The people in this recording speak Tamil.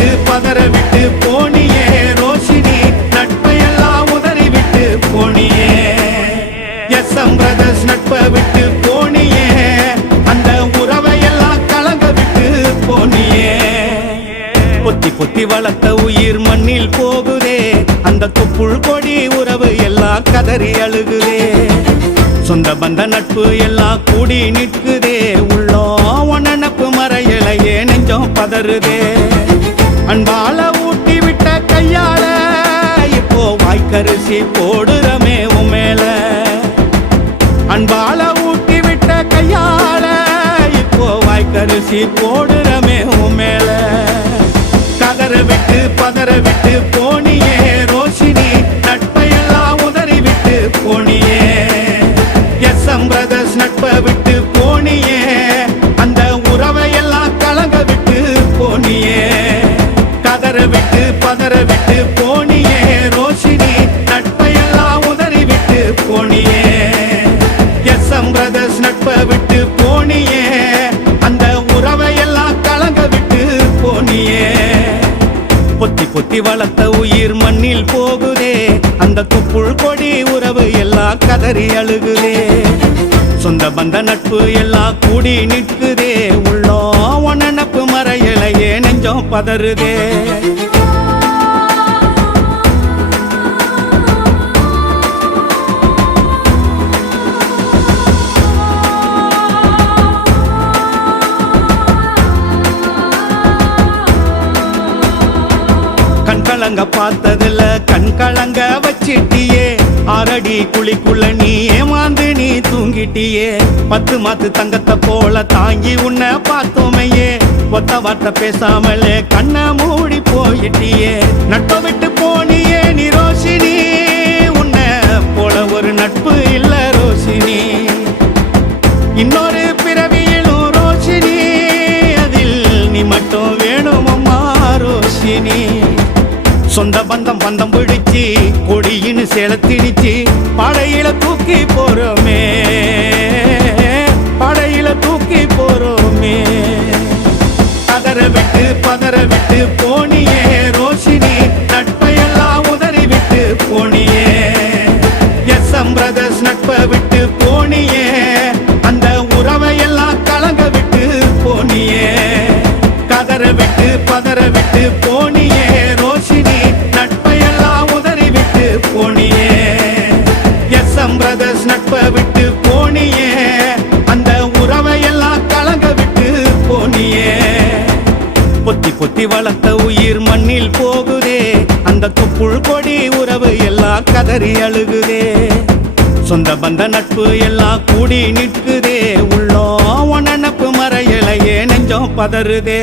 விட்டு பதற விட்டு போனியே ரோஷினி, நட்பையெல்லாம் உதறி விட்டு போனியே. எஸ்எம் பிரதர்ஸ் நட்பை விட்டு போனியே, அந்த உறவையெல்லாம் கலங்க விட்டு போனியே. பொத்தி பொத்தி வளர்த்த உயிர் மண்ணில் போகுதே, அந்த தொப்புள் கொடி உறவு எல்லாம் கதறி அழுகுதே. சொந்த பந்த நட்பு எல்லாம் கூடி நிற்குதே, உள்ளோ நட்பு மறையலையே நெஞ்சம் பதறுதே. அன்பால ஊட்டி விட்ட கையால இப்போ வாய்க்கரிசி போடுறமே உமேல. அன்பால ஊட்டி விட்ட கையால இப்போ வாய்க்கரிசி போடுறமே உமேல. கதற விட்டு பதற விட்டு போனியே ரோஷினி, நட்பையெல்லாம் உதறி விட்டு போனியே. எஸ்எம் பிரதர்ஸ் நட்பை விட்டு போனியே, அந்த உறவையெல்லாம் கலங்க விட்டு போனியே. கதற விட்டு பதற விட்டு போனியே ரோஷினி, நட்பையெல்லாம் உதறி விட்டு போனியே. எஸ்எம் பிரதர்ஸ் நட்பை விட்டு போனியே, அந்த உறவையெல்லாம் கலங்க விட்டு போனியே. பொத்தி பொத்தி வளர்த்த உயிர் மண்ணில் போகுதே, அந்த தொப்புள் கொடி உறவு எல்லாம் கதறி அழுகுதே. சொந்த பந்த நட்பு எல்லாம் கூடி நிற்குதே, உள்ளோ நட்பு மறையலையே நெஞ்சம் பதறுதே. கண்கலங்க பார்த்ததுல கண்கலங்க வச்சிட்டியே, ஆரடி குழிக்குள்ள நீ ஏமாந்து நீ தூங்கிட்டியே. 10 மாத்து தங்கத்தை போல தாங்கி உன்னை பார்த்தோமையே, ஒத்த வார்த்தை பேசாமலே கண்ணை மூடி போயிட்டியே. நட்பை விட்டு போனியே நீ ரோஷினி, உன்னை போல ஒரு நட்பு இல்ல ரோஷினி. இன்னொரு பிறவியிலும் ரோஷினி, அதில் நீ மட்டும் வேணுமம்மா ரோஷினி. சொந்த பந்தம் பந்தம் பிடிச்சி கொடியின்னு செலுத்திடுச்சு, படையில தூக்கி போறோமே, படையில தூக்கி போறோமே. கதற விட்டு பதற விட்டு போனியே ரோஷினி, நட்பையெல்லாம் உதறி விட்டு போனியே. எஸ்எம் பிரதர்ஸ் நட்பை விட்டு போனியே, அந்த உறவையெல்லாம் கலங்க விட்டு போனியே. கதற விட்டு பதற விட்டு போனியே ரோஷினி, நட்பையெல்லாம் உதறி விட்டு போனியே. எஸ்எம் பிரதர்ஸ் நட்பை விட்டு போனியே, அந்த உறவையெல்லாம் கலங்க விட்டு போனியே. பொத்தி பொத்தி வளர்த்த உயிர் மண்ணில் போகுதே, அந்த தொப்புள் கொடி உறவு எல்லாம் கதறி அழுகுதே. சொந்த பந்த நட்பு எல்லாம் கூடி நிற்குதே, உள்ளோ நட்பு மறையலையே நெஞ்சம் பதறுதே.